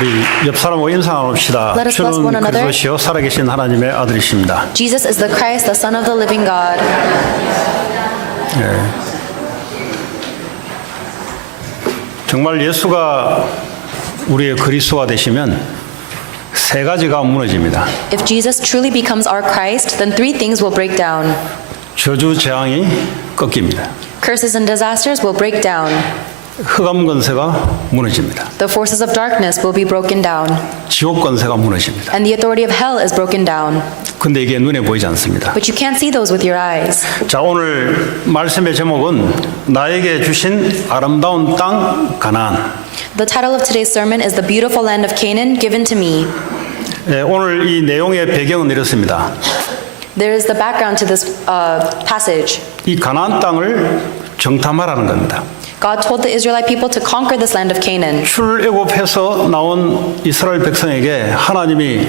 우리 옆 사람하고 인사 나눕시다. Let us bless one 주는 another. 그리스도시요 살아계신 하나님의 아들이십니다. Jesus is the Christ, the Son of the living God. 정말 예수가 우리의 그리스도가 되시면 세 가지가 무너집니다. If Jesus truly becomes our Christ, then three things will break down. 저주 재앙이 꺾입니다. Curses and disasters will break down. 흑암 권세가 무너집니다. The forces of darkness will be broken down. 지옥 권세가 무너집니다. And the authority of hell is broken down. 근데 이게 눈에 보이지 않습니다. But you can't see those with your eyes. 자, 오늘 말씀의 제목은 나에게 주신 아름다운 땅 가나안. The title of today's sermon is The Beautiful Land of Canaan Given to Me. 오늘 이 내용의 배경은 이렇습니다. There is the background to this passage. 이 가나안 땅을 정탐하라는 겁니다. God told the Israelite people to conquer this land of Canaan. 출애굽해서 나온 이스라엘 백성에게 하나님이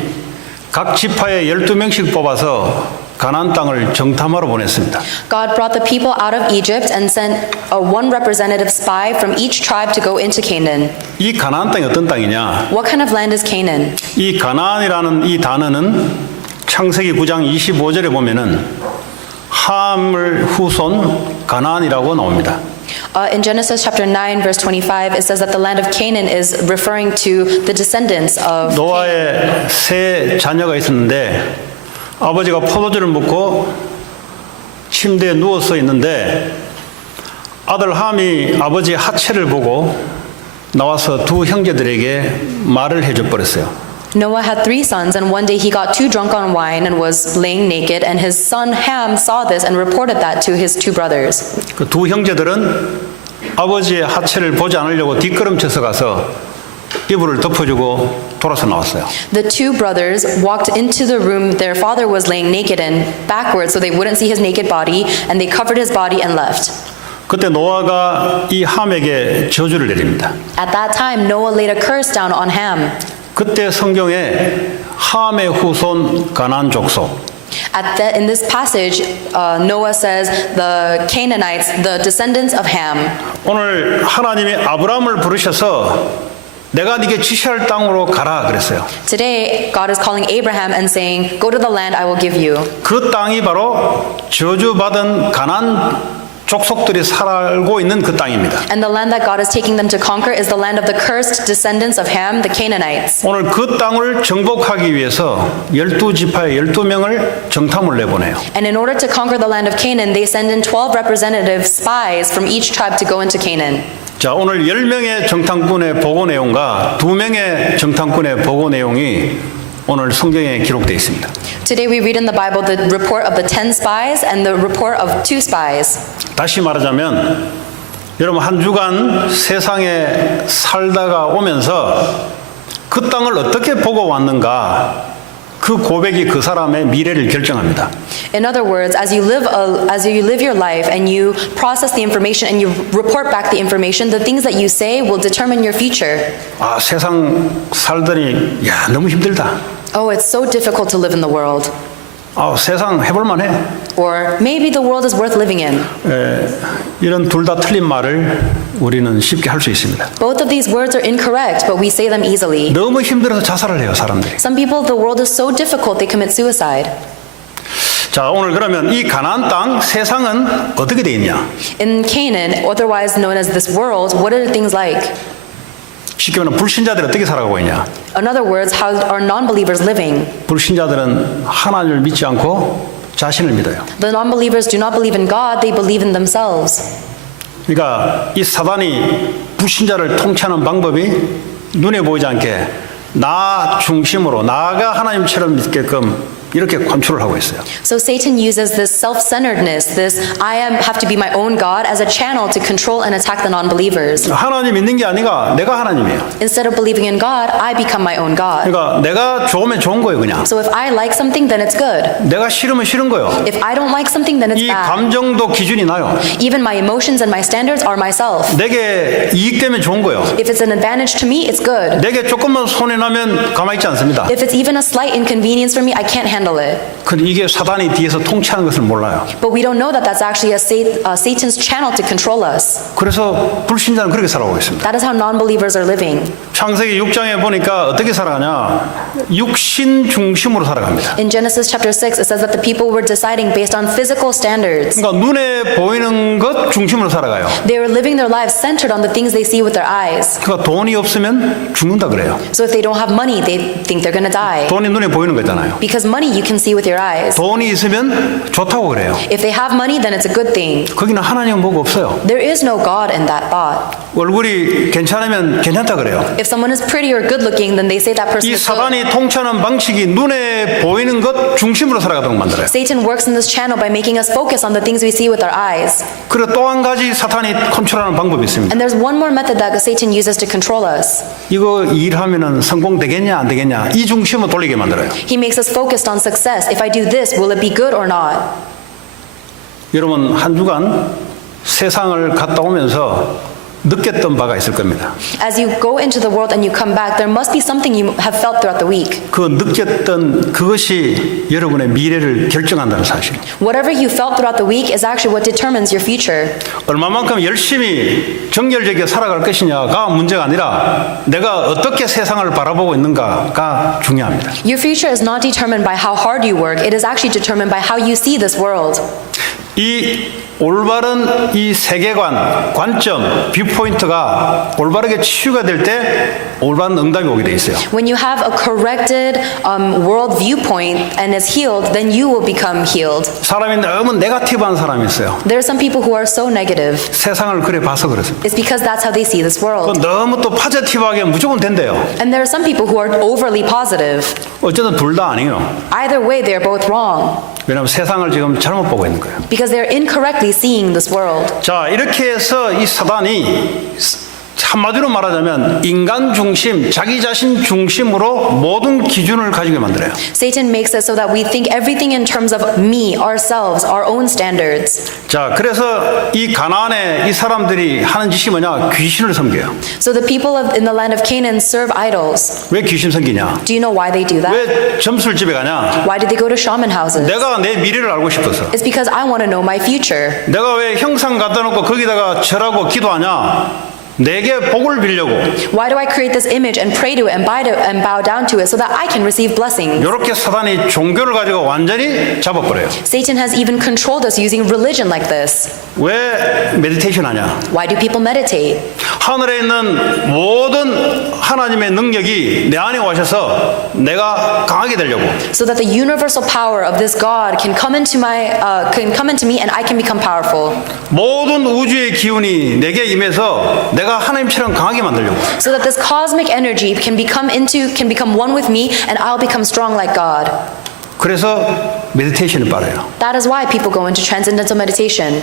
각 지파에 12명씩 뽑아서 가나안 땅을 정탐하러 보냈습니다. God brought the people out of Egypt and sent one representative spy from each tribe to go into Canaan. 이 가나안 땅이 어떤 땅이냐? What kind of land is Canaan? 이 가나안이라는 이 단어는 창세기 9장 25절에 보면은 함을 후손 가나안이라고 나옵니다. In Genesis chapter 9 verse 25 it says that the land of Canaan is referring to the descendants of 노아의 세 자녀가 있었는데 아버지가 포도주를 먹고 침대에 누워서 있는데 아들 함이 아버지 하체를 보고 나와서 두 형제들에게 말을 해줘 버렸어요. Noah had three sons, and one day he got too drunk on wine and was laying naked, and his son Ham saw this and reported that to his two brothers. 그 두 형제들은 아버지의 하체를 보지 않으려고 뒷걸음쳐서 가서 이불을 덮어주고 돌아서 나왔어요. The two brothers walked into the room their father was laying naked in backwards so they wouldn't see his naked body, and they covered his body and left. 그때 노아가 이 함에게 저주를 내립니다. At that time, Noah laid a curse down on Ham. 그때 성경에 함의 후손 가나안 족속 In this passage, Noah says the Canaanites, the descendants of Ham. 오늘 하나님이 아브라함을 부르셔서 내가 네게 지시할 땅으로 가라 그랬어요. Today, God is calling Abraham and saying, "Go to the land I will give you." 그 땅이 바로 저주받은 가나안 족속들이 살고 있는 그 땅입니다. And the land that God is taking them to conquer is the land of the cursed descendants of Ham, the Canaanites. 오늘 그 땅을 정복하기 위해서 12지파의 12명을 정탐을 내보내요. And in order to conquer the land of Canaan, they send in 12 representative spies from each tribe to go into Canaan. 자, 오늘 10명의 정탐꾼의 보고 내용과 2명의 정탐꾼의 보고 내용이 오늘 성경에 기록되어 있습니다. Today we read in the Bible the report of the 10 spies and the report of 2 spies. 다시 말하자면 여러분 한 주간 세상에 살다가 오면서 그 땅을 어떻게 보고 왔는가 그 고백이 그 사람의 미래를 결정합니다. In other words, as you live your life and you process the information and you report back the information, the things that you say will determine your future. 아, 세상 살더니 야, 너무 힘들다. Oh, it's so difficult to live in the world. 아, 세상 해볼 만해. Or maybe the world is worth living in. 이런 둘 다 틀린 말을 우리는 쉽게 할 수 있습니다. Both of these words are incorrect, but we say them easily. 너무 힘들어서 자살을 해요, 사람들이. Some people, the world is so difficult, they commit suicide. 자, 오늘 그러면 이 가나안 땅 세상은 어떻게 돼 있냐? In Canaan, otherwise known as this world, what are things like? 쉽게 말하면 불신자들이 어떻게 살아가고 있냐? In other words, how are non-believers living? 불신자들은 하나님을 믿지 않고 자신을 믿어요. The non-believers do not believe in God, they believe in themselves. 그러니까 이 사단이 불신자를 통치하는 방법이 눈에 보이지 않게 나 중심으로 나가 하나님처럼 믿게끔 이렇게 컨트롤 하고 있어요. So Satan uses this self-centeredness, this have to be my own God as a channel to control and attack the non-believers. 하나님 믿는 게 아니라 내가 하나님이에요. Instead of believing in God, I become my own God. 그러니까 내가 좋으면 좋은 거예요, 그냥. So if I like something, then it's good. 내가 싫으면 싫은 거예요. If I don't like something, then it's 이 bad. 감정도 기준이 나요. Even my emotions and my standards are myself. 내게 이익되면 좋은 거예요. If it's an advantage to me, it's good. 내게 조금만 손해 나면 가만히 있지 않습니다. If it's even a slight inconvenience for me, I can't handle handle it. 근데 이게 사단이 뒤에서 통치하는 것을 몰라요. But we don't know that that's actually Satan's channel to control us. 그래서 불신자는 그렇게 살아오고 있습니다. That is how non-believers are living. 창세기 6장에 보니까 어떻게 살아가냐? 육신 중심으로 살아갑니다. In Genesis chapter 6, it says that the people were deciding based on physical standards. 그러니까 눈에 보이는 것 중심으로 살아가요. They were living their lives centered on the things they see with their eyes. 그러니까 돈이 없으면 죽는다 그래요. So if they don't have money, they think they're going to die. 돈이 눈에 보이는 거잖아요. Because money you can see with your eyes. 돈이 있으면 좋다고 그래요. If they have money, then it's a good thing. 거기는 하나님은 뭐가 없어요. There is no God in that thought. 얼굴이 괜찮으면 괜찮다 그래요. If someone is pretty or good looking, then they say that person 이 is good. 사단이 통치하는 방식이 눈에 보이는 것 중심으로 살아가도록 만들어요. Satan works in this channel by making us focus on the things we see with our eyes. 그리고 또 한 가지 사탄이 컨트롤하는 방법이 있습니다. And there's one more method that Satan uses to control us. 이거 일하면은 성공되겠냐 안 되겠냐 이 중심을 돌리게 만들어요. He makes us focused on success. If I do this, will it be good or not? 여러분 한 주간 세상을 갔다 오면서 느꼈던 바가 있을 겁니다. As you go into the world and you come back, there must be something you have felt throughout the week. 그 느꼈던 그것이 여러분의 미래를 결정한다는 사실. Whatever you felt throughout the week is actually what determines your future. 얼마만큼 열심히 정열적이게 살아갈 것이냐가 문제가 아니라 내가 어떻게 세상을 바라보고 있는가가 중요합니다. Your future is not determined by how hard you work. It is actually determined by how you see this world. 이 올바른 이 세계관, 관점, 뷰포인트가 올바르게 치유가 될 때 올바른 응답이 오게 돼 있어요. When you have a corrected world viewpoint and is healed, then you will become healed. 사람이 너무 네거티브한 사람이 있어요. There are some people who are so negative. 세상을 그래 봐서 그렇습니다. It's because that's how they see this world. 너무 또 파지티브하게 무조건 된대요. And there are some people who are overly positive. 어쨌든 둘 다 아니에요. Either way, they're both wrong. 왜냐하면 세상을 지금 잘못 보고 있는 거예요. Because they're incorrectly seeing this world. 자, 이렇게 해서 이 사단이 한마디로 말하자면 인간 중심, 자기 자신 중심으로 모든 기준을 가지게 만들어요. Satan makes it so that we think everything in terms of me, ourselves, our own standards. 자, 그래서 이 가나안에 이 사람들이 하는 짓이 뭐냐? 귀신을 섬겨요. So the people in the land of Canaan serve idols. 왜 귀신 섬기냐? Do you know why they do that? 왜 점술집에 가냐? Why did they go to shaman houses? 내가 내 미래를 알고 싶어서. It's because I want to know my future. 내가 왜 형상 갖다 놓고 거기다가 절하고 기도하냐? 내게 복을 빌려고. Why do I create this image and pray to it and bow down to it so that I can receive blessings? 이렇게 사단이 종교를 가지고 완전히 잡아버려요. Satan has even controlled us using religion like this. 왜 메디테이션 하냐? Why do people meditate? 하늘에 있는 모든 하나님의 능력이 내 안에 오셔서 내가 강하게 되려고. So that the universal power of this God can come into me and I can become powerful. 모든 우주의 기운이 내게 임해서 내가 하나님처럼 강하게 만들려고. So that this cosmic energy can become one with me and I'll become strong like God. 그래서 메디테이션을 빨아요. That is why people go into transcendental meditation.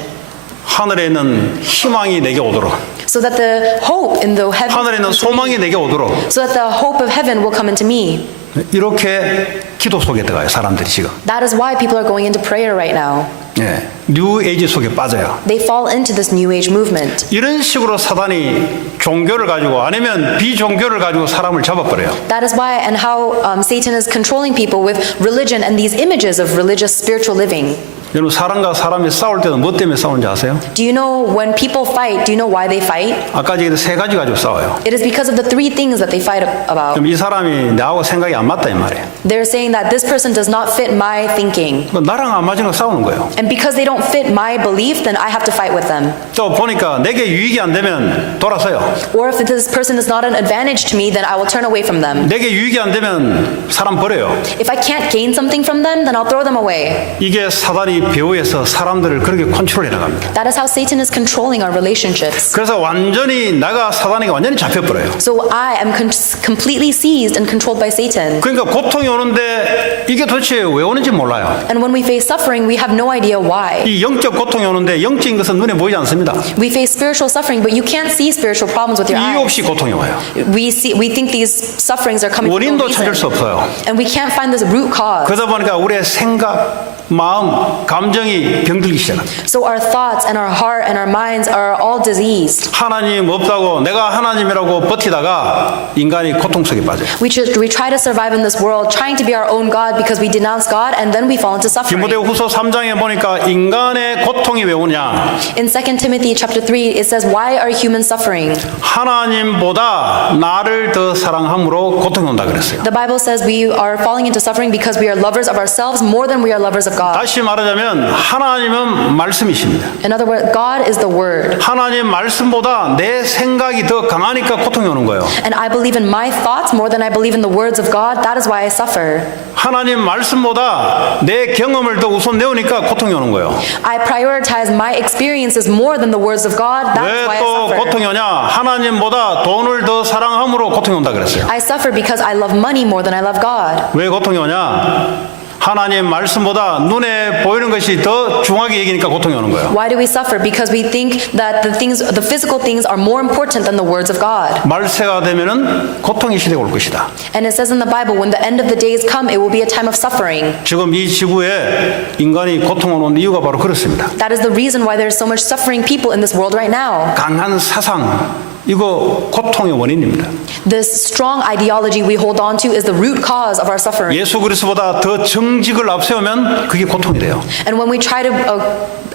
하늘에 있는 희망이 내게 오도록. So that the hope in the heaven 하늘에 있는 소망이 내게 오도록. so that the hope of heaven will come into me. 이렇게 기도 속에 들어가요, 사람들이 지금. That is why people are going into prayer right now. 예, 뉴 에이지 속에 빠져요. They fall into this new age movement. 이런 식으로 사단이 종교를 가지고 아니면 비종교를 가지고 사람을 잡아버려요. That is why and how Satan is controlling people with religion and these images of religious spiritual living. 여러분 사람과 사람이 싸울 때는 뭐 때문에 싸우는지 아세요? Do you know when people fight, do you know why they fight? 아까 얘기했던 세 가지 가지고 싸워요. It is because of the three things that they fight about. 그럼 이 사람이 나하고 생각이 안 맞다 이 말이에요. They're saying that this person does not fit my thinking. 나랑 안 맞으니까 싸우는 거예요. And because they don't fit my belief, then I have to fight with them. 또 보니까 내게 유익이 안 되면 돌아서요. Or if this person is not an advantage to me, then I will turn away from them. 내게 유익이 안 되면 사람 버려요. If I can't gain something from them, then I'll throw them away. 이게 사단이 배후에서 사람들을 그렇게 컨트롤해 나갑니다. That is how Satan is controlling our relationships. 그래서 완전히 나가 사단에게 완전히 잡혀버려요. So I am completely seized and controlled by Satan. 그러니까 고통이 오는데 이게 도대체 왜 오는지 몰라요. And when we face suffering, we have no idea why. 이 영적 고통이 오는데 영적인 것은 눈에 보이지 않습니다. We face spiritual suffering, but you can't see spiritual problems with your 이유 eyes. 없이 고통이 와요. We think these sufferings are coming from no 원인도 찾을 수 reason. 없어요. And we can't find this root cause. 그러다 보니까 우리의 생각, 마음, 감정이 병들기 시작합니다. So our thoughts and our heart and our minds are all diseased. 하나님 없다고 내가 하나님이라고 버티다가 인간이 고통 속에 빠져요. We try to survive in this world trying to be our own God because we denounce God and then we fall into suffering. 디모데후서 3장에 보니까 인간의 고통이 왜 오냐? In 2 Timothy chapter 3 it says, why are humans suffering? 하나님보다 나를 더 사랑함으로 고통이 온다 그랬어요. The Bible says we are falling into suffering because we are lovers of ourselves more than we are lovers of God. 다시 말하자면 하나님은 말씀이십니다. In other words, God is the Word. 하나님 말씀보다 내 생각이 더 강하니까 고통이 오는 거예요. And I believe in my thoughts more than I believe in the words of God. That is why I suffer. 하나님 말씀보다 내 경험을 더 우선 내오니까 고통이 오는 거예요. I prioritize my experiences more than the words of God. That is 왜 why I 또 suffer. 고통이 오냐? 하나님보다 돈을 더 사랑함으로 고통이 온다 그랬어요. I suffer because I love money more than I love God. 왜 고통이 오냐? 하나님 말씀보다 눈에 보이는 것이 더 중하게 여기니까 고통이 오는 거예요. Why do we suffer? Because we think that the physical things are more important than the words of God. 말세가 되면은 고통의 시대가 올 것이다. And it says in the Bible, when the end of the days come, it will be a time of suffering. 지금 이 지구에 인간이 고통을 오는 이유가 바로 그렇습니다. That is the reason why there is so much suffering people in this world right now. 강한 사상, 이거 고통의 원인입니다. This strong ideology we hold on to is the root cause of our suffering. 예수 그리스도보다 더 정직을 앞세우면 그게 고통이 돼요. And when we try to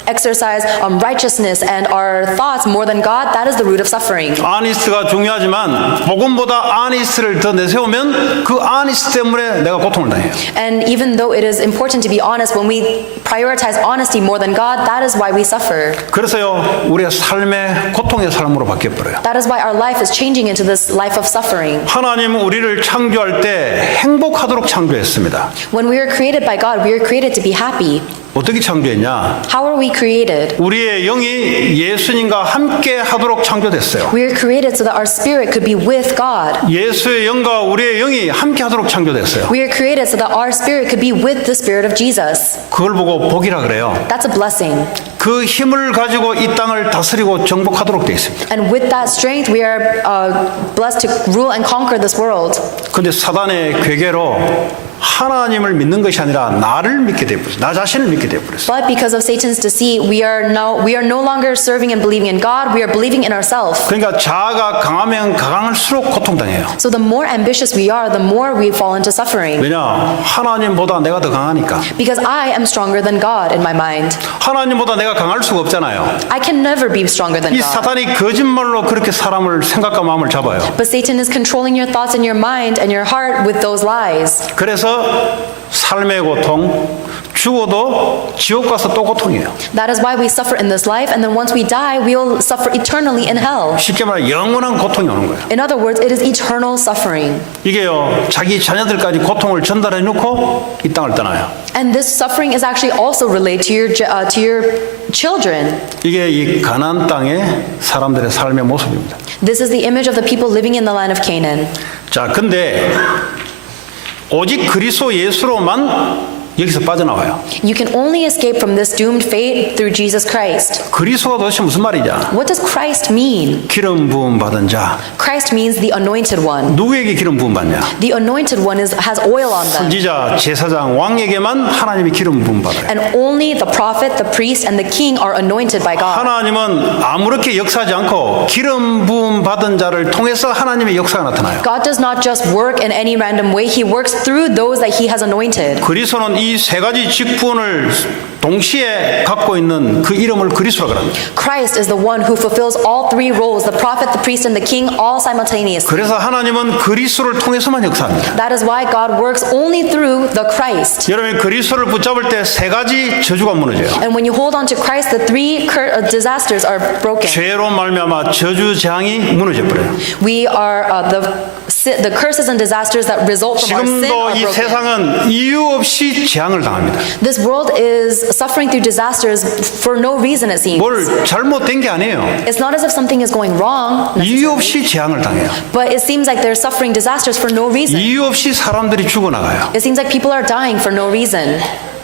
exercise righteousness and our thoughts more than God, that is the root of suffering. 아니스트가 중요하지만 복음보다 아니스트를 더 내세우면 그 아니스트 때문에 내가 고통을 당해요. And even though it is important to be honest, when we prioritize honesty more than God, that is why we suffer. 그래서요, 우리가 삶의 고통의 삶으로 바뀌어버려요. That is why our life is changing into this life of suffering. 하나님은 우리를 창조할 때 행복하도록 창조했습니다. When we are created by God, we are created to be happy. 어떻게 창조했냐? How are we created? 우리의 영이 예수님과 함께 하도록 창조됐어요. We are created so that our spirit could be with God. 예수의 영과 우리의 영이 함께 하도록 창조됐어요. We are created so that our spirit could be with the spirit of Jesus. 그걸 보고 복이라 그래요. That's a blessing. 그 힘을 가지고 이 땅을 다스리고 정복하도록 되어 있습니다. And with that strength, we are blessed to rule and conquer this world. 그런데 사단의 괴계로 하나님을 믿는 것이 아니라 나를 믿게 되어버렸어요. 나 자신을 믿게 되어버렸어요. But because of Satan's deceit, we are no longer serving and believing in God. We are believing in ourselves. 그러니까 자아가 강하면 강할수록 고통당해요. So the more ambitious we are, the more we fall into suffering. 왜냐? 하나님보다 내가 더 강하니까. Because I am stronger than God in my mind. 하나님보다 내가 강할 수가 없잖아요. I can never be stronger than 이 God. 사탄이 거짓말로 그렇게 사람을 생각과 마음을 잡아요. But Satan is controlling your thoughts and your mind and your heart with those lies. 그래서 삶의 고통, 죽어도 지옥 가서 또 고통이에요. That is why we suffer in this life, and then once we die, we will suffer eternally in hell. 쉽게 말해 영원한 고통이 오는 거예요. In other words, it is eternal suffering. 이게요, 자기 자녀들까지 고통을 전달해 놓고 이 땅을 떠나요. And this suffering is actually also related to your children. 이게 이 가나안 땅의 사람들의 삶의 모습입니다. This is the image of the people living in the land of Canaan. 자, 근데 오직 그리스도 예수로만 여기서 빠져나와요. You can only escape from this doomed fate through Jesus Christ. 그리스도가 도대체 무슨 말이냐? What does Christ mean? 기름 부음 받은 자. Christ means the anointed one. 누구에게 기름 부음 받냐? The anointed one has oil on them. 선지자, 제사장, 왕에게만 하나님이 기름 부음 받아요. And only the prophet, the priest, and the king are anointed by God. 하나님은 아무렇게 역사하지 않고 기름 부음 받은 자를 통해서 하나님의 역사가 나타나요. God does not just work in any random way. He works through those that He has anointed. 그리스도는 이 세 가지 직분을 동시에 갖고 있는 그 이름을 그리스도라고 합니다. Christ is the one who fulfills all three roles, the prophet, the priest, and the king, all simultaneously. 그래서 하나님은 그리스도를 통해서만 역사합니다. That is why God works only through the Christ. 여러분 그리스도를 붙잡을 때 세 가지 저주가 무너져요. And when you hold on to Christ, the three disasters are broken. 죄로 말미암아 저주 재앙이 무너져 버려요. We are the curses and disasters that result from our sin 지금도 are 이 broken. 세상은 이유 없이 재앙을 당합니다. This world is suffering through disasters for no reason, it seems. 뭘 잘못된 게 아니에요. It's not as if something is going wrong, 이유 없이 재앙을 당해요. but it seems like they're suffering disasters for no reason. 이유 없이 사람들이 죽어나가요. It seems like people are dying for no reason.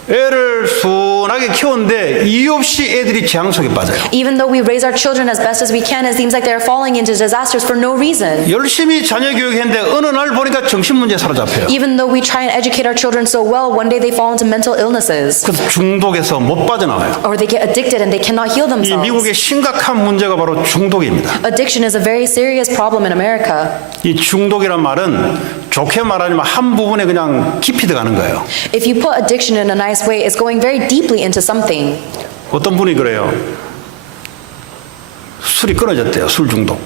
애를 순하게 키웠는데 이유 없이 애들이 재앙 속에 빠져요. Even though we raise our children as best as we can, it seems like they're falling into disasters for no reason. 열심히 자녀 교육했는데 어느 날 보니까 정신 문제 사로잡혀요. Even though we try and educate our children so well, one day they fall into mental illnesses. 그 중독에서 못 빠져나와요. Or they get addicted and they cannot heal 이 themselves. 미국의 심각한 문제가 바로 중독입니다. Addiction is a very serious problem in America. 이 중독이란 말은 좋게 말하면 한 부분에 그냥 깊이 들어가는 거예요. If you put addiction in a nice way, it's going very deeply into something. 어떤 분이 그래요. 술이 끊어졌대요. 술 중독.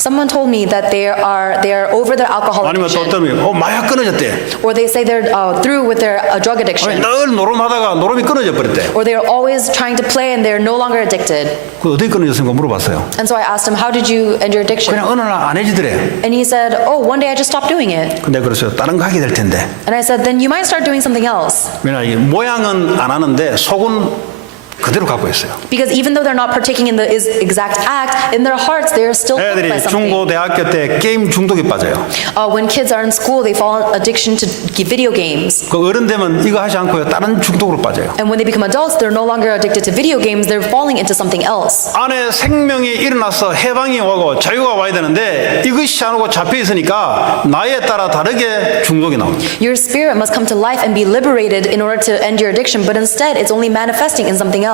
Someone told me that they are over their alcohol 아니면 또 addiction, 어떤 분이 마약 끊어졌대. or they say they're through with their drug addiction, 늘 노름하다가 노름이 끊어져 버렸대. or they're always trying to play and they're no longer addicted. 그 어떻게 끊어졌습니까? 물어봤어요. And so I asked him, how did you end your addiction? 그냥 어느 날 안 해지더래. And he said, oh, one day I just stopped doing it. 근데 그래서 다른 거 하게 될 텐데. And I said, then you might start doing something else. 왜냐 이 모양은 안 하는데 속은 그대로 갖고 있어요. Because even though they're not partaking in the exact act, in their hearts they are still hooked by 애들이 something. 중고 대학교 때 게임 중독에 빠져요. When kids are in school, they fall in addiction to video games. 그 어른 되면 이거 하지 않고요 다른 중독으로 빠져요. And when they become adults, they're no longer addicted to video games, they're falling into something else. 안에 생명이 일어나서 해방이 오고 자유가 와야 되는데 이것이 안 오고 잡혀 있으니까 나에 따라 다르게 중독이 나옵니다. Your spirit must come to life and be liberated in order to end your addiction, but instead it's only manifesting in something else.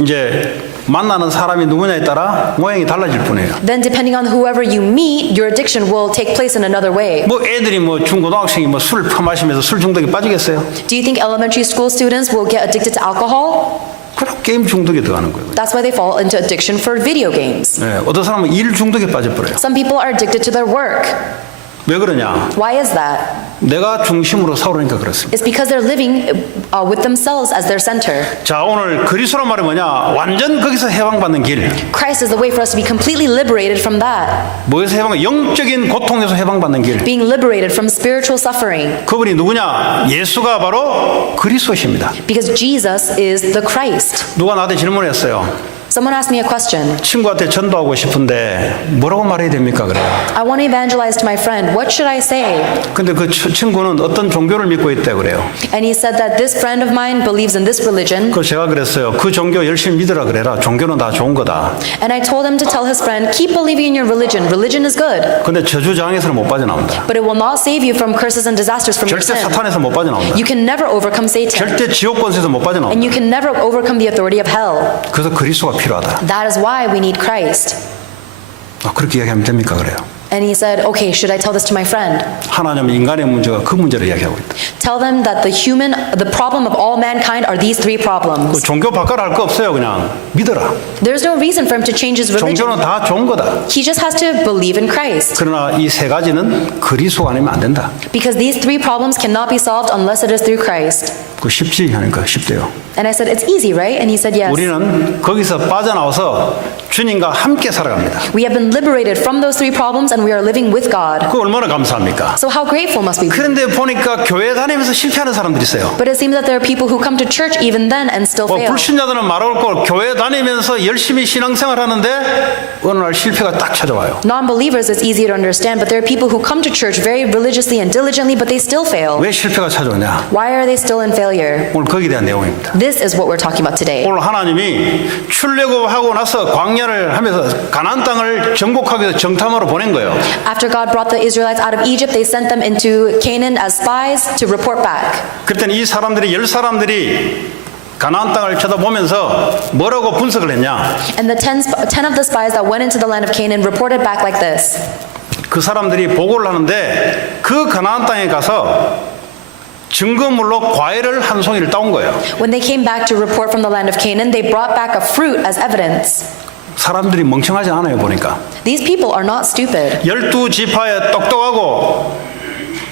이제 만나는 사람이 누구냐에 따라 모양이 달라질 뿐이에요. Then depending on whoever you meet, your addiction will take place in another way. 뭐 애들이 뭐 중고등학생이 뭐 술을 퍼마시면서 술 중독에 빠지겠어요? Do you think elementary school students will get addicted to alcohol? 그럼 게임 중독에 들어가는 거예요. That's why they fall into addiction for video games. 네, 어떤 사람은 일 중독에 빠져버려요. Some people are addicted to their work. 왜 그러냐? Why is that? 내가 중심으로 살으니까 그렇습니다. It's because they're living with themselves as their center. 자, 오늘 그리스도란 말이 뭐냐? 완전 거기서 해방받는 길. Christ is the way for us to be completely liberated from that. 뭐에서 해방? 영적인 고통에서 해방받는 길. Being liberated from spiritual suffering. 그분이 누구냐? 예수가 바로 그리스도십니다. Because Jesus is the Christ. 누가 나한테 질문했어요. Someone asked me a question. 친구한테 전도하고 싶은데 뭐라고 말해야 됩니까? 그래요. I want to evangelize to my friend. What should I say? 근데 그 친구는 어떤 종교를 믿고 있대 그래요. And he said that this friend of mine believes in this religion. 그래서 제가 그랬어요. 그 종교 열심히 믿으라 그래라. 종교는 다 좋은 거다. And I told him to tell his friend, keep believing in your religion. Religion is good. 근데 저주장에서는 못 빠져나온다. But it will not save you from curses and disasters from your 절대 sin. 사탄에서 못 빠져나온다. You can never overcome Satan. 절대 지옥권세에서 못 빠져나온다. And you can never overcome the authority of hell. 그래서 그리스도가 필요하다. That is why we need Christ. 그렇게 이야기하면 됩니까? 그래요. And he said, okay, should I tell this to my friend? 하나님은 인간의 문제가 그 문제를 이야기하고 있다. Tell them that the problem of all mankind are these three 그 problems. 종교 바꿔라 할 거 없어요. 그냥 믿어라. There's no reason for him to change his religion. 종교는 다 좋은 거다. He just has to believe in Christ. 그러나 이 세 가지는 그리스도 아니면 안 된다. Because these three problems cannot be solved unless it is through Christ. 그 쉽지 하니까 쉽대요. And I said, it's easy, right? And he said, yes. 우리는 거기서 빠져나와서 주님과 함께 살아갑니다. We have been liberated from those three problems and we are living with God. 그 얼마나 감사합니까? So how grateful must we be? 그런데 보니까 교회 다니면서 실패하는 사람들이 있어요. But it seems that there are people who come to church even then and still fail. 불신자들은 말할 걸 교회 다니면서 열심히 신앙생활 하는데 어느 날 실패가 딱 찾아와요. Non-believers, it's easy to understand, but there are people who come to church very religiously and diligently, but they still fail. 왜 실패가 찾아오냐? Why are they still in failure? 오늘 거기에 대한 내용입니다. This is what we're talking about today. 오늘 하나님이 출애굽하고 나서 광야를 하면서 가나안 땅을 정복하기 위해서 정탐으로 보낸 거예요. After God brought the Israelites out of Egypt, they sent them into Canaan as spies to report back. 그때는 이 사람들이 10사람들이 가나안 땅을 쳐다보면서 뭐라고 분석을 했냐? And the 10 of the spies that went into the land of Canaan reported back like this. 그 사람들이 보고를 하는데 그 가나안 땅에 가서 증거물로 과일을 한 송이를 따온 거예요. When they came back to report from the land of Canaan, they brought back a fruit as evidence. 사람들이 멍청하지 않아요 보니까. These people are not stupid. 12지파에 똑똑하고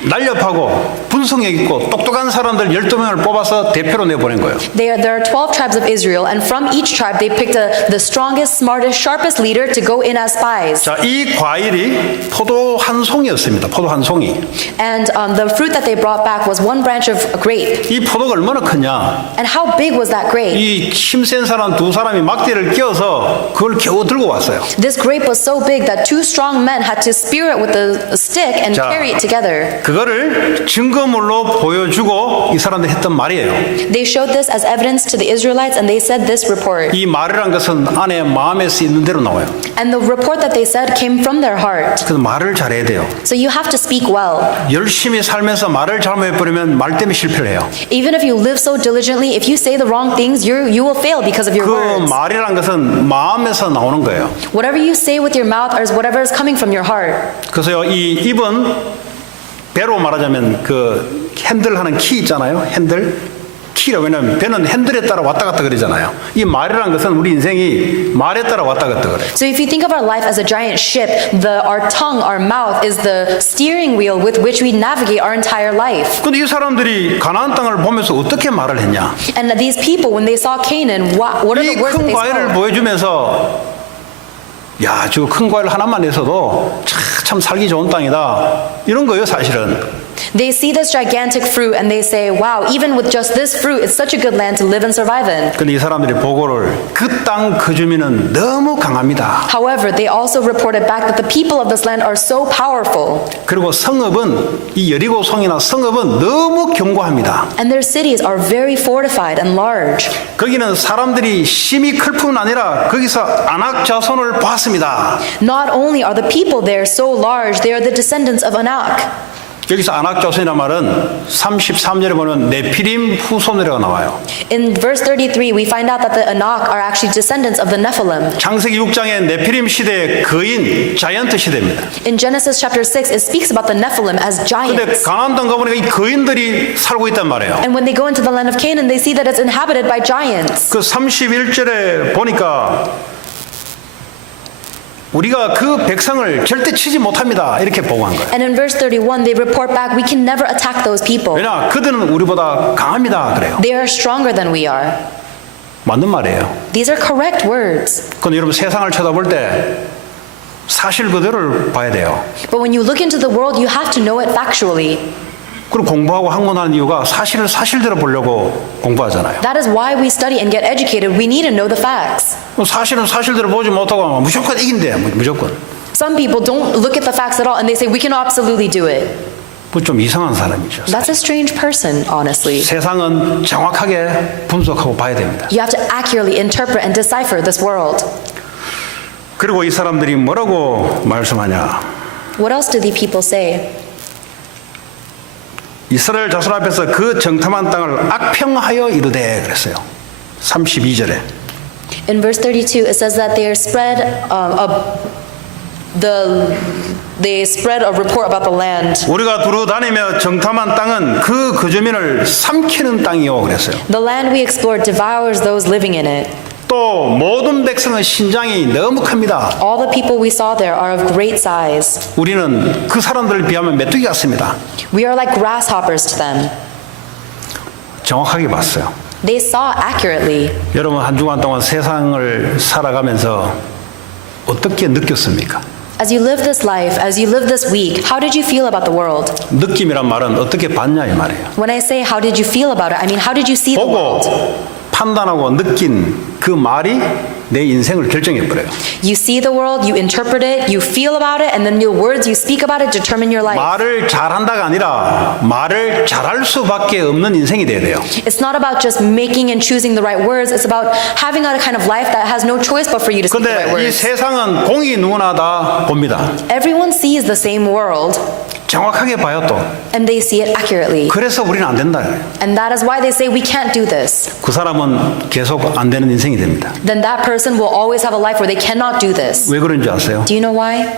날렵하고 분석력 있고 똑똑한 사람들 12명을 뽑아서 대표로 내보낸 거예요. There are 12 tribes of Israel, and from each tribe they picked the strongest, smartest, sharpest leader to go in as spies. 자, 이 과일이 포도 한 송이였습니다. 포도 한 송이. And the fruit that they brought back was one branch of a grape. 이 포도가 얼마나 컸냐? And how big was that grape? 이 힘센 사람 두 사람이 막대를 끼워서 그걸 겨우 들고 왔어요. This grape was so big that two strong men had to spear it with a stick and 자, carry it together. 그거를 증거물로 보여주고 이 사람들이 했던 말이에요. They showed this as evidence to the Israelites, and they said this report. 이 말이란 것은 안에 마음에서 있는 대로 나와요. And the report that they said came from their heart. 그래서 말을 잘해야 돼요. So you have to speak well. 열심히 살면서 말을 잘못해버리면 말 때문에 실패를 해요. Even if you live so diligently, if you say the wrong things, you will fail because of your 그 words. 말이란 것은 마음에서 나오는 거예요. Whatever you say with your mouth is whatever is coming from your heart. 그래서요, 이 입은 배로 말하자면 그 핸들하는 키 있잖아요. 핸들. 키라고. 왜냐하면 배는 핸들에 따라 왔다 갔다 그러잖아요. 이 말이란 것은 우리 인생이 말에 따라 왔다 갔다 그래요. So if you think of our life as a giant ship, our tongue, our mouth is the steering wheel with which we navigate our entire life. 근데 이 사람들이 가나안 땅을 보면서 어떻게 말을 했냐? And these people, when they saw Canaan, what are 이 the words that 큰 they 과일을 spoke? 보여주면서 야, 저 큰 과일 하나만 있어도 참 살기 좋은 땅이다. 이런 거예요, 사실은. They see this gigantic fruit and they say, wow, even with just this fruit, it's such a good land to live and survive in. 근데 이 사람들이 보고를 그 땅 그 주민은 너무 강합니다. However, they also reported back that the people of this land are so powerful, 그리고 성읍은 이 여리고 성이나 성읍은 너무 견고합니다. and their cities are very fortified and large. 거기는 사람들이 심히 클 뿐 아니라 거기서 아낙 자손을 봤습니다. Not only are the people there so large, they are the descendants of Anak. 여기서 아낙 자손이라는 말은 33절에 보면 네피림 후손이라고 나와요. In verse 33, we find out that the Anak are actually descendants of the Nephilim. 창세기 6장의 네피림 시대의 거인 자이언트 시대입니다. In Genesis chapter 6, it speaks about the Nephilim as 근데 giants. 가나안 땅 가보니까 이 거인들이 살고 있단 말이에요. And when they go into the land of Canaan, they see that it's inhabited by giants. 그 31절에 보니까 우리가 그 백성을 절대 치지 못합니다. 이렇게 보고한 거예요. And in verse 31, they report back, we can never attack those people. 왜냐? 그들은 우리보다 강합니다. 그래요. They are stronger than we are. 맞는 말이에요. These are correct words. 근데 여러분 세상을 쳐다볼 때 사실 그대로를 봐야 돼요. But when you look into the world, you have to know it factually. 그리고 공부하고 학문하는 이유가 사실을 사실대로 보려고 공부하잖아요. That is why we study and get educated. We need to know the facts. 사실은 사실대로 보지 못하고 하면 무조건 이긴대. 무조건. Some people don't look at the facts at all and they say, we can absolutely do it. 뭐 좀 이상한 사람이죠. That's a strange person, honestly. 세상은 정확하게 분석하고 봐야 됩니다. You have to accurately interpret and decipher this world. 그리고 이 사람들이 뭐라고 말씀하냐? What else do the people say? 이스라엘 자손 앞에서 그 정탐한 땅을 악평하여 이르되 그랬어요. 32절에. In verse 32, it says that they spread a report about the land. 우리가 두루 다니며 정탐한 땅은 그 거주민을 삼키는 땅이요 그랬어요. The land we explored devours those living in it. 또 모든 백성의 신장이 너무 큽니다. All the people we saw there are of great size. 우리는 그 사람들을 비하면 메뚜기 같습니다. We are like grasshoppers to them. 정확하게 봤어요. They saw accurately. 여러분 한 주간 동안 세상을 살아가면서 어떻게 느꼈습니까? As you live this life, as you live this week, how did you feel about the world? 느낌이란 말은 어떻게 봤냐 이 말이에요. When I say how did you feel about it, I mean how did you see the 보고 world? 판단하고 느낀 그 말이 내 인생을 결정해 버려요. You see the world, you interpret it, you feel about it, and then your words you speak about it determine your life. 말을 잘한다가 아니라 말을 잘할 수밖에 없는 인생이 돼야 돼요. It's not about just making and choosing the right words. It's about having a kind of life that has no choice but for you to speak the right 근데 이 words. 세상은 공이 누구나 다 봅니다. Everyone sees the same world, 정확하게 봐요 또. and they see it accurately. 그래서 우리는 안 된다. And that is why they say we can't do this. 그 사람은 계속 안 되는 인생이 됩니다. Then that person will always have a life where they cannot do this. 왜 그런지 아세요? Do you know why?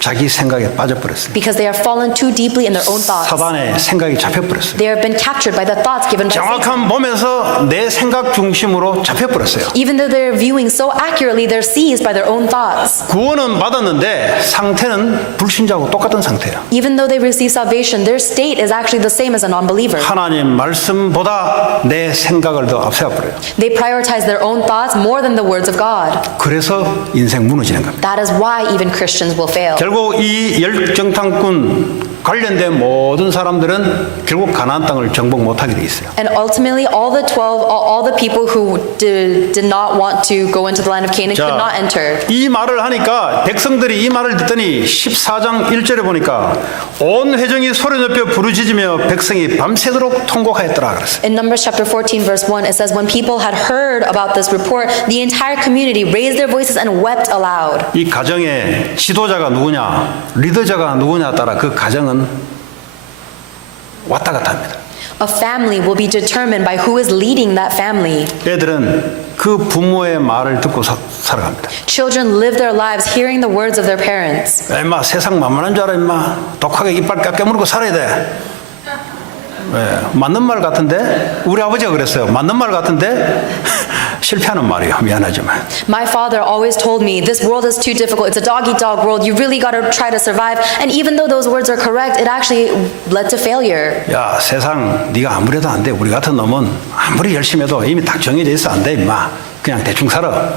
자기 생각에 빠져버렸어요. Because they are fallen too deeply in their own thoughts. 사단의 생각이 잡혀버렸어요. They have been captured by the thoughts given by Satan. 정확한 보면서 내 생각 중심으로 잡혀버렸어요. Even though they're viewing so accurately, they're seized by their own thoughts. 구원은 받았는데 상태는 불신자하고 똑같은 상태예요. Even though they receive salvation, their state is actually the same as a non-believer. 하나님 말씀보다 내 생각을 더 앞세워버려요. They prioritize their own thoughts more than the words of God. 그래서 인생 무너지는 겁니다. That is why even Christians will fail. 결국 이 열정탐꾼 And 모든 사람들은 결국 가나안 땅을 정복 못하게 돼 있어요. ultimately, all the 12, all the people who did not want to go into the land of Canaan could not enter. 이 말을 하니까 백성들이 이 말을 듣더니 14장 1절에 보니까 온 회중이 소리 높여 부르짖으며 백성이 밤새도록 통곡하였더라 그랬어요. In Numbers chapter 14, verse 1, it says, when people had heard about this report, the entire community raised their voices and wept aloud. 이 가정의 지도자가 누구냐, 리더자가 누구냐 따라 그 가정은 왔다 갔다 합니다. A family will be determined by who is leading that family. 애들은 그 부모의 말을 듣고 살아갑니다. Children live their lives hearing the words of their parents. 야, 임마 세상 만만한 줄 알아 임마. 독하게 이빨 깨물고 살아야 돼. 네, 맞는 말 같은데 우리 아버지가 그랬어요. 맞는 말 같은데 실패하는 말이에요. 미안하지만. My father always told me, this world is too difficult. It's a dog-eat-dog world. You really got to try to survive. And even though those words are correct, it actually led to failure. 야 세상 네가 아무래도 안 돼. 우리 같은 놈은 아무리 열심히 해도 이미 딱 정해져 있어 안 돼 임마. 그냥 대충 살아.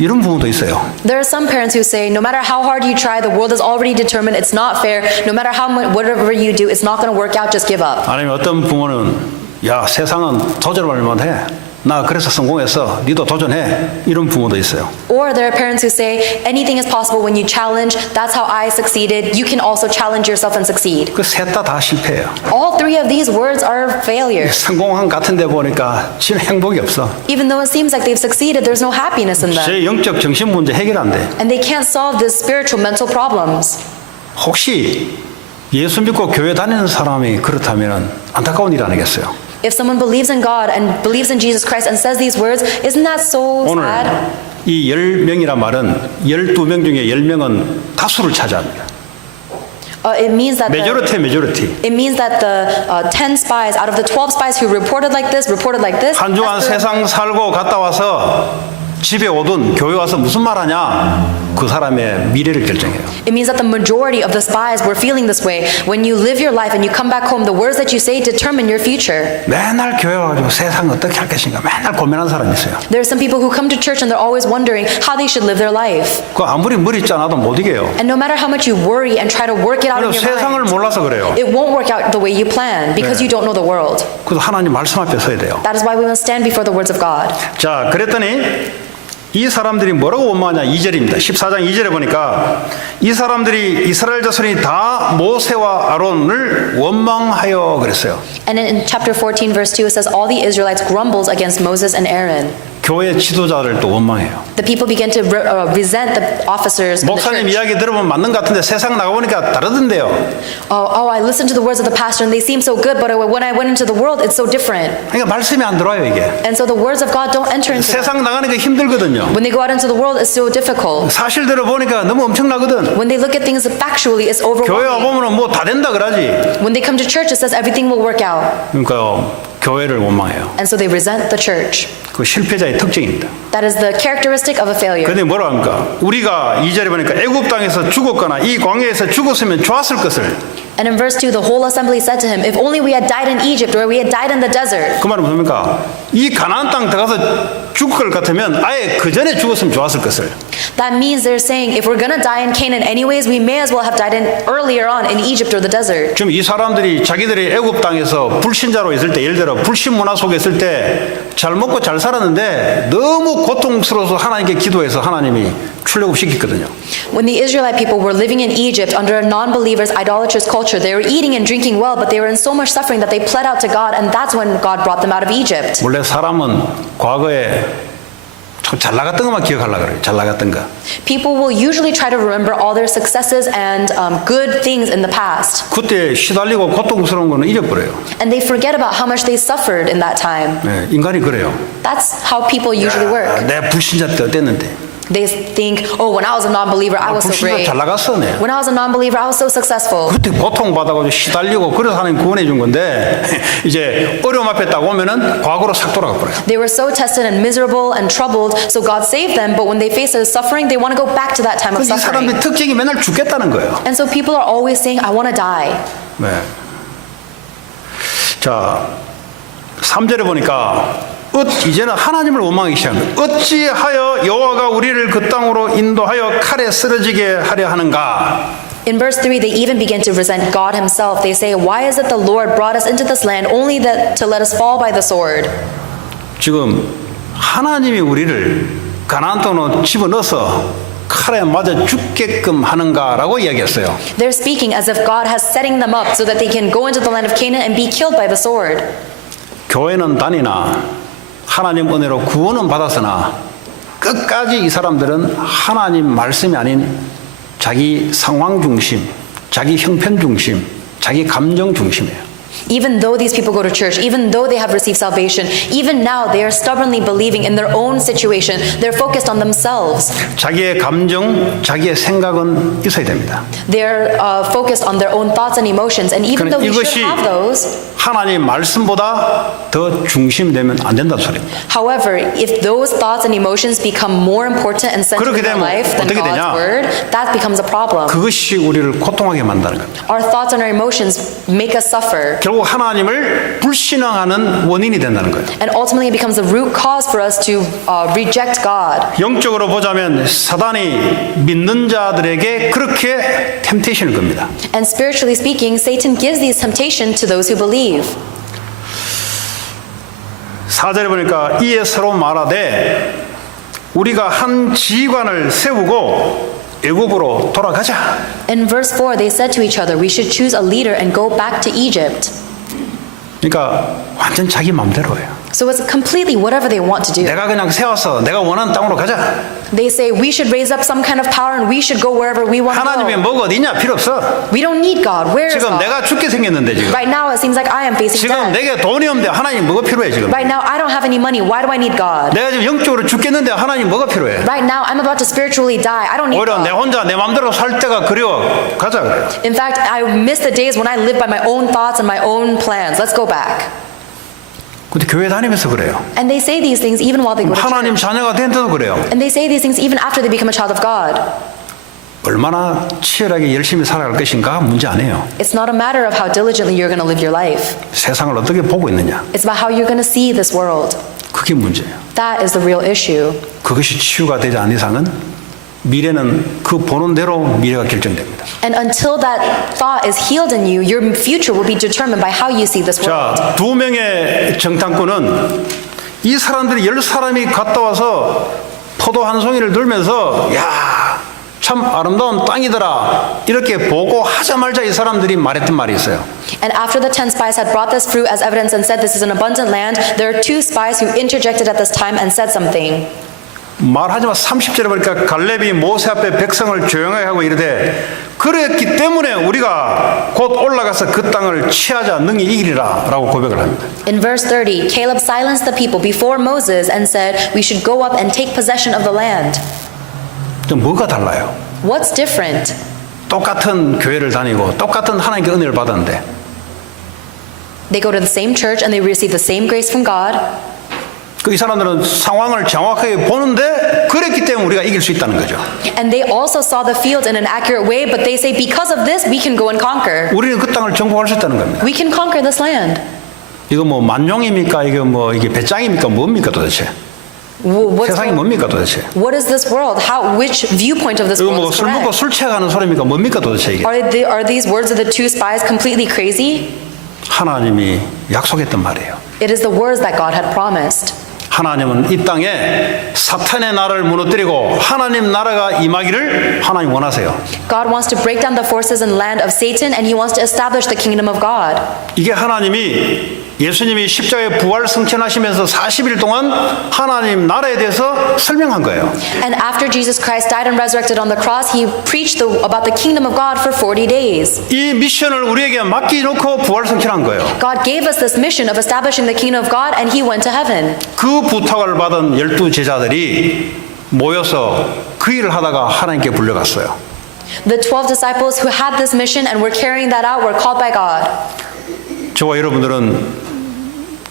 이런 부모도 있어요. There are some parents who say, no matter how hard you try, the world is already determined. It's not fair. No matter how much, whatever you do, it's not going to work out. Just give up. 아니면 어떤 부모는 야 세상은 도전을 해. 나 그래서 성공했어. 니도 도전해. 이런 부모도 있어요. Or there are parents who say, anything is possible when you challenge. That's how I succeeded. You can also challenge yourself and succeed. 그 셋 다 실패해요. All three of these words are failures. 성공한 같은데 보니까 진 행복이 없어. Even though it seems like they've succeeded, there's no happiness in them. 제 영적 정신 문제 해결 안 돼. And they can't solve these spiritual mental problems. 혹시 예수 믿고 교회 다니는 사람이 그렇다면 안타까운 일 아니겠어요? If someone believes in God and believes in Jesus Christ and says these words, isn't that so 오늘 sad? 이 10명이란 말은 12명 중에 10명은 다수를 차지합니다. It means that 메조리티. it means that the 10 spies out of the 12 spies who reported like this. 한 주간 세상 살고 갔다 와서 집에 오든 교회 와서 무슨 말하냐 그 사람의 미래를 결정해요. It means that the majority of the spies were feeling this way. When you live your life and you come back home, the words that you say determine your future. 맨날 교회 와가지고 세상 어떻게 할 것인가 맨날 고민하는 사람이 있어요. There are some people who come to church and they're always wondering how they should live their life. 그 아무리 머리 짜놔도 못 이겨요. And no matter how much you worry and try to work it out in your 세상을 mind, 몰라서 그래요. it won't work out the way you plan because you don't know the world. 그래서 하나님 말씀 앞에 서야 돼요. That is why we must stand before the words of God. 자, 그랬더니 이 사람들이 뭐라고 원망하냐 2절입니다. 14장 2절에 보니까 이 사람들이 이스라엘 자손이 다 모세와 아론을 원망하여 그랬어요. And in chapter 14 verse 2 it says all the Israelites grumbled against Moses and Aaron. 교회 지도자를 또 원망해요. The people began to resent the officers in the 목사님 church. 이야기 들어보면 맞는 것 같은데 세상 나가보니까 다르던데요. I listened to the words of the pastor and they seem so good, but when I went into the world, it's so different. 그러니까 말씀이 안 들어와요 이게. And so the words of God don't enter into them. 세상 나가니까 힘들거든요. When they go out into the world, it's so difficult. 사실대로 보니까 너무 엄청나거든. When they look at things factually, it's 교회 와 overwhelming. 보면은 뭐 다 된다 그러지. When they come to church, it says everything will work out. 그러니까요 교회를 원망해요. And so they resent the church. 그 실패자의 특징입니다. That is the characteristic of a failure. 근데 뭐라 합니까? 우리가 2절에 보니까 애굽 땅에서 죽었거나 이 광야에서 죽었으면 좋았을 것을. And in verse 2, the whole assembly said to him, if only we had died in Egypt or we had died in the desert. 그 말은 뭡니까? 이 가나안 땅 들어가서 죽을 것 같으면 아예 그 전에 죽었으면 좋았을 것을. That means they're saying if we're going to die in Canaan anyways, we may as well have died in earlier on in Egypt or the desert. 지금 이 사람들이 자기들이 애굽 땅에서 불신자로 있을 때 예를 들어 불신 문화 속에 있을 때 잘 먹고 잘 살았는데 너무 고통스러워서 하나님께 기도해서 하나님이 출애굽 시켰거든요. When the Israelite people were living in Egypt under a non-believer's idolatrous culture, they were eating and drinking well, but they were in so much suffering that they pled out to God, and that's when God brought them out of Egypt. 원래 사람은 과거에 잘 나갔던 것만 기억하려고 그래요. 잘 나갔던 거. People will usually try to remember all their successes and good things in the past. 그때 시달리고 고통스러운 거는 잊어버려요. And they forget about how much they suffered in that time. 네, 인간이 그래요. That's how people usually work. 내 불신자 때 어땠는데? They think, oh, when I was a non-believer, I was so 불신자 great. 잘 나갔어, 네. When I was a non-believer, I was so successful. 그때 고통받아가지고 시달리고 그래서 하나님 구원해 준 건데 이제 어려움 앞에 딱 오면은 과거로 싹 돌아가 버려요. They were so tested and miserable and troubled, so God saved them, but when they face a suffering, they want to go back to that time of 이 suffering. 사람들의 특징이 맨날 죽겠다는 거예요. And so people are always saying, I want to die. 네. 자, 3절에 보니까 이제는 하나님을 원망하기 시작합니다. 어찌하여 여호와가 우리를 그 땅으로 인도하여 칼에 쓰러지게 하려 하는가? In verse 3, they even begin to resent God himself. They say, why is it the Lord brought us into this land only to let us fall by the sword? 지금 하나님이 우리를 가나안 땅으로 집어넣어서 칼에 맞아 죽게끔 하는가라고 이야기했어요. They're speaking as if God has setting them up so that they can go into the land of Canaan and be killed by the sword. 교회는 다니나 하나님 은혜로 구원은 받았으나 끝까지 이 사람들은 하나님 말씀이 아닌 자기 상황 중심, 자기 형편 중심, 자기 감정 중심이에요. Even though these people go to church, even though they have received salvation, even now they are stubbornly believing in their own situation. They're focused on themselves. 자기의 감정, 자기의 생각은 있어야 됩니다. They're focused on their own thoughts and emotions. And even though we should 이것이 have those, 하나님 말씀보다 더 중심되면 안 된다는 소리입니다. however, if those thoughts and emotions become more important and central 그렇게 in our 되면 life than 어떻게 God's 되냐? word, that becomes a problem. 그것이 우리를 고통하게 만드는 겁니다. Our thoughts and our emotions make us suffer. 결국 하나님을 불신앙하는 원인이 된다는 거예요. And ultimately it becomes a root cause for us to reject God. 영적으로 보자면 사단이 믿는 자들에게 그렇게 템테이션을 겁니다. And spiritually speaking, Satan gives these temptation to those who believe. 4절에 보니까 이에 서로 말하되 우리가 한 지휘관을 세우고 애굽으로 돌아가자. In verse 4, they said to each other, we should choose a leader and go back to Egypt. 그러니까 완전 자기 마음대로예요. So it's completely whatever they want to do. 내가 그냥 세워서 내가 원하는 땅으로 가자. They say we should raise up some kind of power and we should go wherever we want to 하나님이 go. 뭐가 어디냐 필요 없어. We don't need God. Where is 지금 God? 내가 죽게 생겼는데 지금. Right now it seems like I am facing 지금 death. 내게 돈이 없는데 하나님 뭐가 필요해 지금. Right now I don't have any money. Why do I need God? 내가 지금 영적으로 죽겠는데 하나님 뭐가 필요해. Right now I'm about to spiritually die. I don't need 오히려 내 God. 혼자 내 마음대로 살 때가 그리워. 가자 그래요. In fact, I miss the days when I live by my own thoughts and my own plans. Let's go back. 근데 교회 다니면서 그래요. And they say these things even while they go to 하나님 church. 자녀가 된데도 그래요. And they say these things even after they become a child of God. 얼마나 치열하게 열심히 살아갈 것인가 문제 아니에요. It's not a matter of how diligently you're going to live your life. 세상을 어떻게 보고 있느냐. It's about how you're going to see this world. 그게 문제예요. That is the real issue. 그것이 치유가 되지 않는 이상은 미래는 그 보는 대로 미래가 결정됩니다. And until that thought is healed in you, your future will be determined by how you see this world. 자, 두 명의 정탐꾼은 이 사람들이 10사람이 갔다 와서 포도 한 송이를 들면서 야, 참 아름다운 땅이더라 이렇게 보고 하자마자 이 사람들이 말했던 말이 있어요. And after the 10 spies had brought this fruit as evidence and said this is an abundant land, there are 2 spies who interjected at this time and said something. 말하지만 30절에 보니까 갈렙이 모세 앞에 백성을 조용하게 하고 이르되 그랬기 때문에 우리가 곧 올라가서 그 땅을 취하자 능히 이기리라 라고 고백을 합니다. In verse 30, Caleb silenced the people before Moses and said, we should go up and take possession of the land. 좀 뭐가 달라요? What's different? 똑같은 교회를 다니고 똑같은 하나님께 은혜를 받았는데 They go to the same church and they receive the same grace from God. 그 이 사람들은 상황을 정확하게 보는데 그랬기 때문에 우리가 이길 수 있다는 거죠. And they also saw the field in an accurate way, but they say because of this we can go and conquer. 우리는 그 땅을 정복할 수 있다는 겁니다. We can conquer this land. 이거 뭐 만용입니까? 이게 뭐 이게 배짱입니까? 뭡니까 도대체? 세상이 뭡니까 도대체? What is this world? Which viewpoint of this 이거 world 뭐 is 술 먹고 correct? 술 취해가는 소리입니까? 뭡니까 도대체 이게? Are these words of the 2 spies completely crazy? 하나님이 약속했던 말이에요. It is the words that God had promised. 하나님은 이 땅에 사탄의 나라를 무너뜨리고 하나님 나라가 임하기를 하나님 원하세요. God wants to break down the forces and land of Satan, and He wants to establish the kingdom of God. 이게 하나님이 예수님이 십자가에 부활 승천하시면서 40일 동안 하나님 나라에 대해서 설명한 거예요. And after Jesus Christ died and resurrected on the cross, He preached about the kingdom of God for 40 days. 이 미션을 우리에게 맡겨놓고 부활 승천한 거예요. God gave us this mission of establishing the kingdom of God, and He went to heaven. 그 부탁을 받은 12 제자들이 모여서 그 일을 하다가 하나님께 불려갔어요. The 12 disciples who had this mission and were carrying that out were called by God. 저와 여러분들은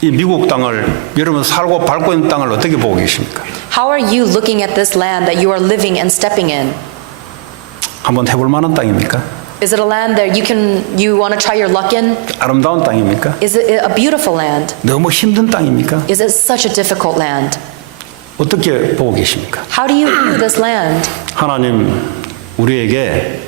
이 미국 땅을 여러분 살고 밟고 있는 땅을 어떻게 보고 계십니까? How are you looking at this land that you are living and stepping in? 한번 해볼 만한 땅입니까? Is it a land that you want to try your luck in? 아름다운 땅입니까? Is it a beautiful land? 너무 힘든 땅입니까? Is it such a difficult land? 어떻게 보고 계십니까? How do you view this land? 하나님 우리에게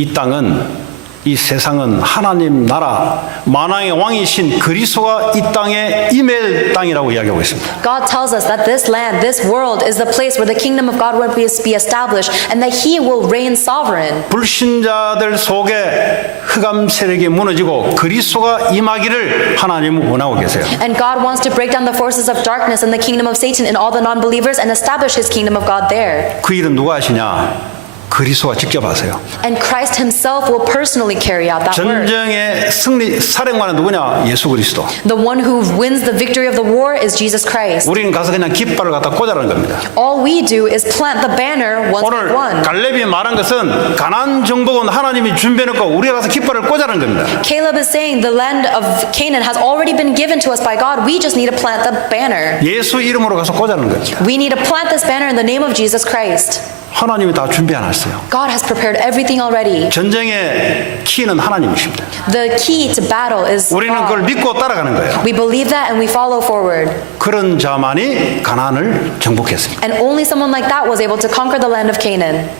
이 땅은 이 세상은 하나님 나라 만왕의 왕이신 그리스도가 이 땅에 임할 땅이라고 이야기하고 있습니다. God tells us that this land, this world is the place where the kingdom of God will be established and that He will reign sovereign. 불신자들 속에 흑암 세력이 무너지고 그리스도가 임하기를 하나님은 원하고 계세요. And God wants to break down the forces of darkness and the kingdom of Satan in all the non-believers and establish His kingdom of God there. 그 일은 누가 하시냐? 그리스도가 직접 하세요. And Christ Himself will personally carry out that work. 전쟁의 승리 사령관은 누구냐? 예수 그리스도. The one who wins the victory of the war is Jesus Christ. 우리는 가서 그냥 깃발을 갖다 꽂아라는 겁니다. All we do is plant the banner once 오늘 for one. 갈렙이 말한 것은 가나안 정복은 하나님이 준비해놓고 우리가 가서 깃발을 꽂아라는 겁니다. Caleb is saying the land of Canaan has already been given to us by God. We just need to plant the banner. 예수 이름으로 가서 꽂아라는 겁니다. We need to plant this banner in the name of Jesus Christ. 하나님이 다 준비해놨어요. God has prepared everything already. 전쟁의 키는 하나님이십니다. The key to battle is 우리는 그걸 God. 믿고 따라가는 거예요. We believe that and we follow forward. 그런 자만이 가나안을 정복했습니다. And only someone like that was able to conquer the land of Canaan.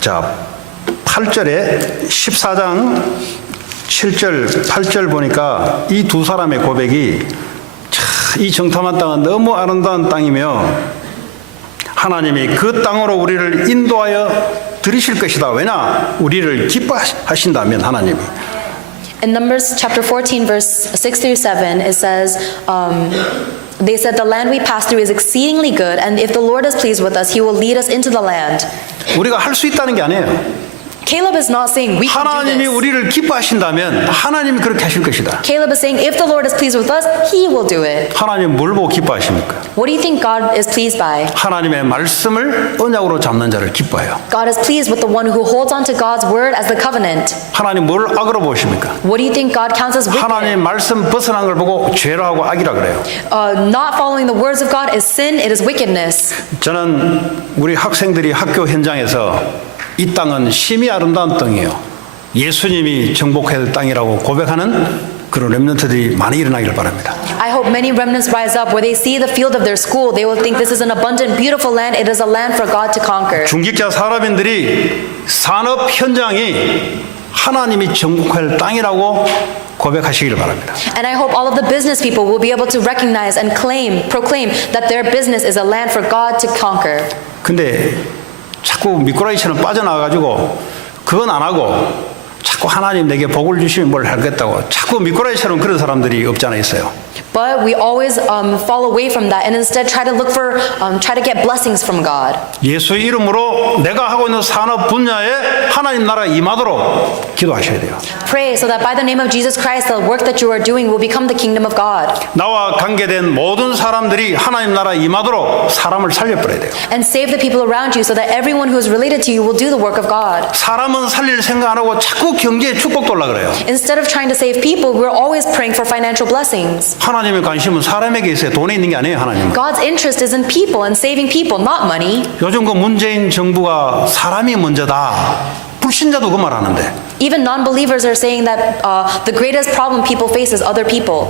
자, 8절에 14장 7절, 8절 보니까 이 두 사람의 고백이 이 정탐한 땅은 너무 아름다운 땅이며 하나님이 그 땅으로 우리를 인도하여 들이실 것이다. 왜냐? 우리를 기뻐하신다면 하나님이. In Numbers chapter 14, verse 6 through 7, it says, they said, the land we passed through is exceedingly good, and if the Lord is pleased with us, He will lead us into the land. 우리가 할 수 있다는 게 아니에요. Caleb is not saying we can do 하나님이 this. 우리를 기뻐하신다면 하나님이 그렇게 하실 것이다. Caleb is saying if the Lord is pleased with us, He will do it. 하나님 뭘 보고 기뻐하십니까? What do you think God is pleased by? 하나님의 말씀을 언약으로 잡는 자를 기뻐해요. God is pleased with the one who holds on to God's word as the covenant. 하나님 뭘 악으로 보십니까? What do you think God counts as wicked? 하나님 말씀 벗어난 걸 보고 죄라고 악이라 그래요. Not following the words of God is sin, it is wickedness. 저는 우리 학생들이 학교 현장에서 이 땅은 심히 아름다운 땅이에요. 예수님이 정복할 땅이라고 고백하는 그런 렘넌트들이 많이 일어나기를 바랍니다. I hope many remnants rise up where they see the field of their school. They will think this is an abundant, beautiful land. It is a land for God to conquer. 중직자 산업인들이 산업 현장이 하나님이 정복할 땅이라고 고백하시기를 바랍니다. And I hope all of the business people will be able to recognize and proclaim that their business is a land for God to conquer. 근데 자꾸 미꾸라지처럼 빠져나와가지고 그건 안 하고 자꾸 하나님 내게 복을 주시면 뭘 하겠다고 자꾸 미꾸라지처럼 그런 사람들이 없지 않아 있어요. But we always fall away from that and instead try to look for, try to get blessings from God. 예수 이름으로 내가 하고 있는 산업 분야에 하나님 나라 임하도록 기도하셔야 돼요. Pray so that by the name of Jesus Christ, the work that you are doing will become the kingdom of God. 나와 관계된 모든 사람들이 하나님 나라 임하도록 사람을 살려버려야 돼요. And save the people around you so that everyone who is related to you will do the work of God. 사람은 살릴 생각 안 하고 자꾸 경제에 축복 돌라 그래요. Instead of trying to save people, we're always praying for financial blessings. 하나님의 관심은 사람에게 있어요. 돈에 있는 게 아니에요. 하나님은. God's interest is in people and saving people, not money. 요즘 그 문재인 정부가 사람이 먼저다. 불신자도 그 말하는데. Even non-believers are saying that the greatest problem people face is other people.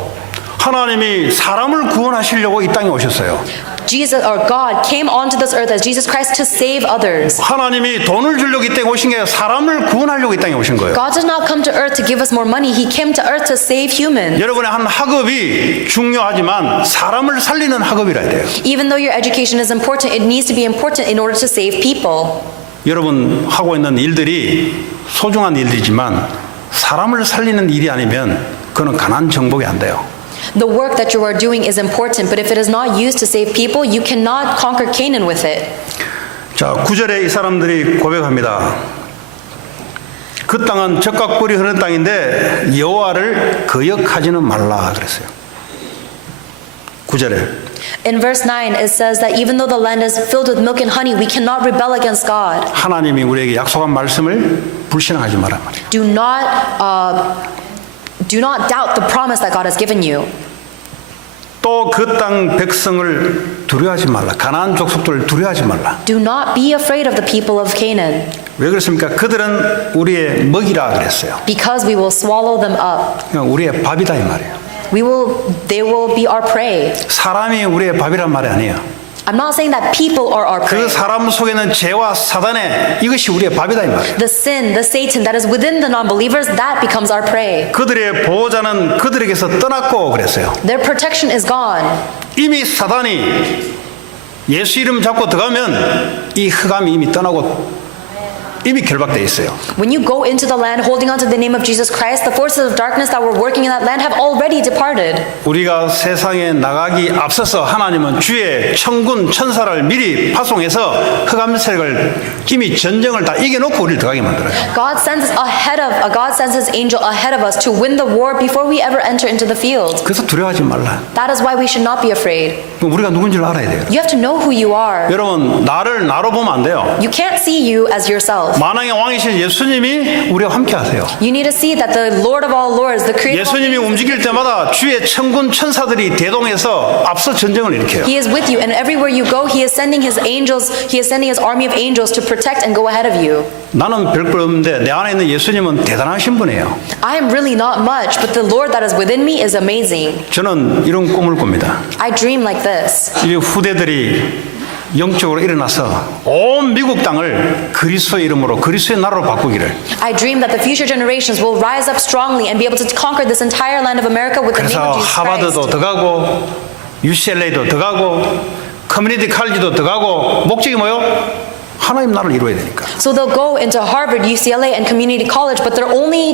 하나님이 사람을 구원하시려고 이 땅에 오셨어요. Jesus or God came onto this earth as Jesus Christ to save others. 하나님이 돈을 주려고 이 땅에 오신 게 아니라 사람을 구원하려고 이 땅에 오신 거예요. God did not come to earth to give us more money. He came to earth to save humans. 여러분의 한 학업이 중요하지만 사람을 살리는 학업이라 해야 돼요. Even though your education is important, it needs to be important in order to save people. 여러분 하고 있는 일들이 소중한 일이지만 사람을 살리는 일이 아니면 그건 가나안 정복이 안 돼요. The work that you are doing is important, but if it is not used to save people, you cannot conquer Canaan with it. 자, 9절에 이 사람들이 고백합니다. 그 땅은 젖과 꿀이 흐르는 땅인데 여호와를 거역하지는 말라 그랬어요. 9절에 In verse 9, it says that even though the land is filled with milk and honey, we cannot rebel against God. 하나님이 우리에게 약속한 말씀을 불신하지 말란 말이에요. Do not doubt the promise that God has given you. 또 그 땅 백성을 두려워하지 말라. 가나안 족속들을 두려워하지 말라. Do not be afraid of the people of Canaan, 왜 그렇습니까? 그들은 우리의 먹이라 그랬어요. because we will swallow them up. 그냥 우리의 밥이다 이 말이에요. They will be our prey. 사람이 우리의 밥이란 말이 아니에요. I'm not saying that people are our 그 prey. 사람 속에는 죄와 사단의 이것이 우리의 밥이다 이 말이에요. The sin, the Satan that is within the non-believers, that becomes our prey. 그들의 보호자는 그들에게서 떠났고 그랬어요. Their protection is gone. 이미 사단이 예수 이름 잡고 들어가면 이 흑암이 이미 떠나고 이미 결박되어 있어요. When you go into the land holding on to the name of Jesus Christ, the forces of darkness that were working in that land have already departed. 우리가 세상에 나가기 앞서서 하나님은 주의 천군 천사를 미리 파송해서 흑암 세력을 이미 전쟁을 다 이겨놓고 우리를 들어가게 만들어요. God sends his angel ahead of us to win the war before we ever enter into the field. 그래서 두려워하지 말라. That is why we should not be afraid. 그럼 우리가 누군지를 알아야 돼요. You have to know who you are. 여러분 나를 나로 보면 안 돼요. You can't see you as yourself. 만왕의 왕이신 예수님이 우리와 함께 하세요. You need to see that the Lord of all lords, the creator of all 예수님이 things, 움직일 때마다 주의 천군 천사들이 대동해서 앞서 전쟁을 일으켜요. He is with you, and everywhere you go, He is sending His angels, He is sending His army of angels to protect and go ahead of you. 나는 별거 없는데 내 안에 있는 예수님은 대단하신 분이에요. I am really not much, but the Lord that is within me is amazing. 저는 이런 꿈을 꿉니다. I dream like this. 이 후대들이 영적으로 일어나서 온 미국 땅을 그리스도의 이름으로 그리스도의 나라로 바꾸기를. I dream that the future generations will rise up strongly and be able to conquer this entire land of America with the name 그래서 of Jesus 하버드도 Christ. 들어가고 UCLA도 들어가고 커뮤니티 칼리지도 들어가고 목적이 뭐요? 하나님 나라를 이루어야 되니까. So they'll go into Harvard, UCLA, and community college, but their only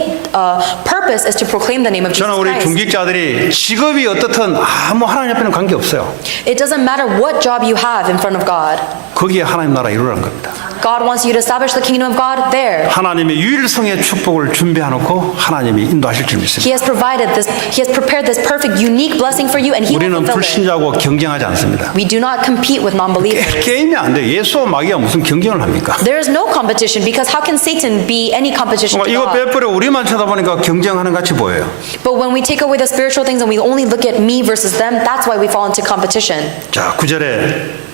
purpose is to proclaim the name of Jesus 저는 우리 Christ. 중직자들이 직업이 어떻든 아무 하나님 앞에는 관계없어요. It doesn't matter what job you have in front of God. 거기에 하나님 나라 이루라는 겁니다. God wants you to establish the kingdom of God there. 하나님의 유일성의 축복을 준비해놓고 하나님이 인도하실 줄 믿습니다. He has prepared this perfect, unique blessing for you, and He will 우리는 fulfill it. 불신자하고 경쟁하지 않습니다. We do not compete with non-believers. 게임이 안 돼요. 예수와 마귀가 무슨 경쟁을 합니까? There is no competition because how can Satan be any competition to 이거 God? 빼버려 우리만 쳐다보니까 경쟁하는 같이 보여요. But when we take away the spiritual things and we only look at me versus them, that's why we fall into competition. 자, 9절에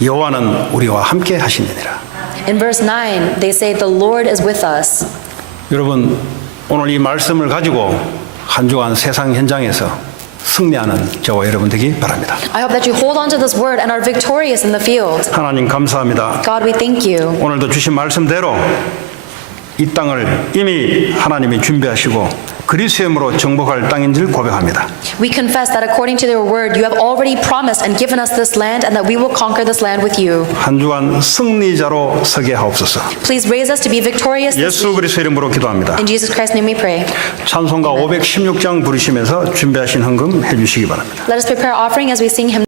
여호와는 우리와 함께 하시느니라. In verse 9, they say, the Lord is with us. 여러분 오늘 이 말씀을 가지고 한 주간 세상 현장에서 승리하는 저와 여러분 되기 바랍니다. I hope that you hold on to this word and are victorious in the field. 하나님 감사합니다. God, we thank you. 오늘도 주신 말씀대로 이 땅을 이미 하나님이 준비하시고 그리스도의 이름으로 정복할 땅인 줄 고백합니다. We confess that according to your word, you have already promised and given us this land and that we will conquer this land with you. 한 주간 승리자로 서게 하옵소서. Please raise us to be victorious this 예수 그리스도 이름으로 기도합니다. In Jesus Christ's name we pray. 찬송가 516장 부르시면서 준비하신 헌금 해주시기 바랍니다. Let us prepare our offering as we sing hymn.